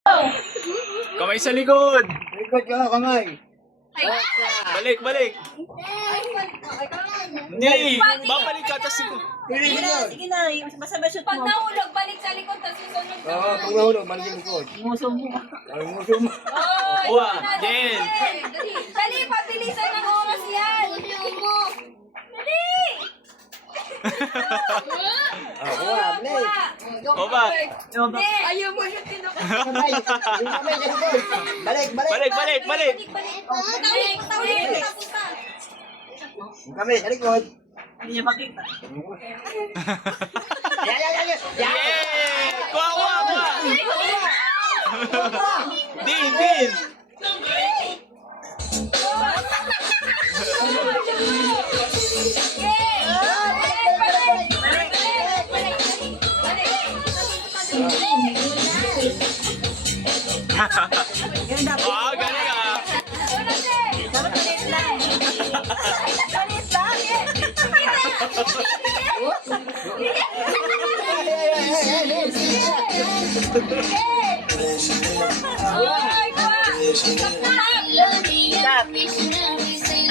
Kamay sa likod. Likod ka, kamay. Balik, balik. Hindi, babalik ka, tapos ikaw. Sige na, sige na. Basta shoot Pag mo. nahulog, balik sa likod, tapos susunod ka. Oo, pag nahulog, balik yung likod. Muso mo. Ay, muso mo. Oh, Kuha, ito na, Jen. Dali, dali, pabilisan ng oras yan. Dali! Kuha, play. O ba? Hindi, ayaw mo yung tinukot. Kamay, yung kamay sa likod. Balik, balik. Balik, balik, balik. Tawid, tawid, papunta. Yung kamay sa likod. Hindi niya makita. Yan. Yay! Kuha, kuha, kuha. Din, din. Ah, galing ah. Dapat ulit lang. Ulit lang.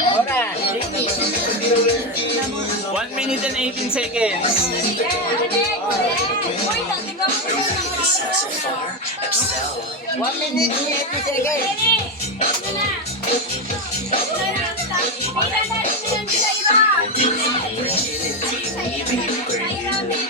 Ora. 1 minute and 18 seconds. One minute, 80 seconds. Play lang, play.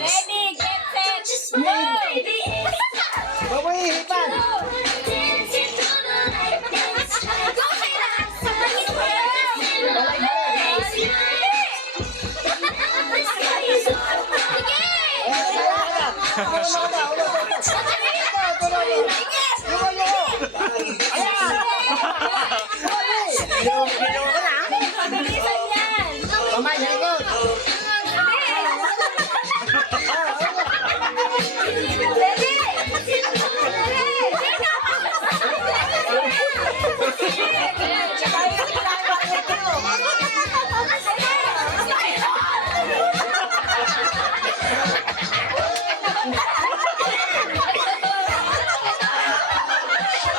Ready, get set, go! Pabuhihipan. Pabilisan yan! Kamay sa likod.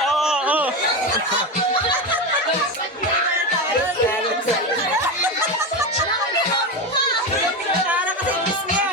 Oo, oo. Para kasi kiss niya.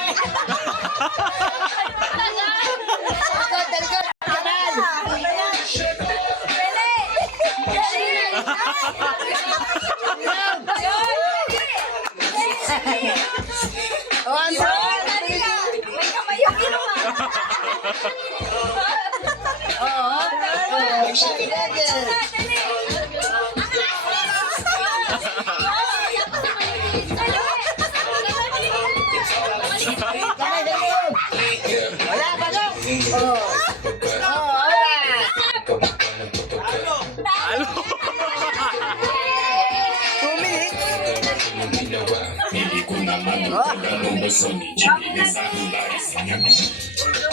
Wala, bagong. Halo. 2 minutes. Ginawa, hindi ko naman alam mo sa ni Jimmy sa aking bahay.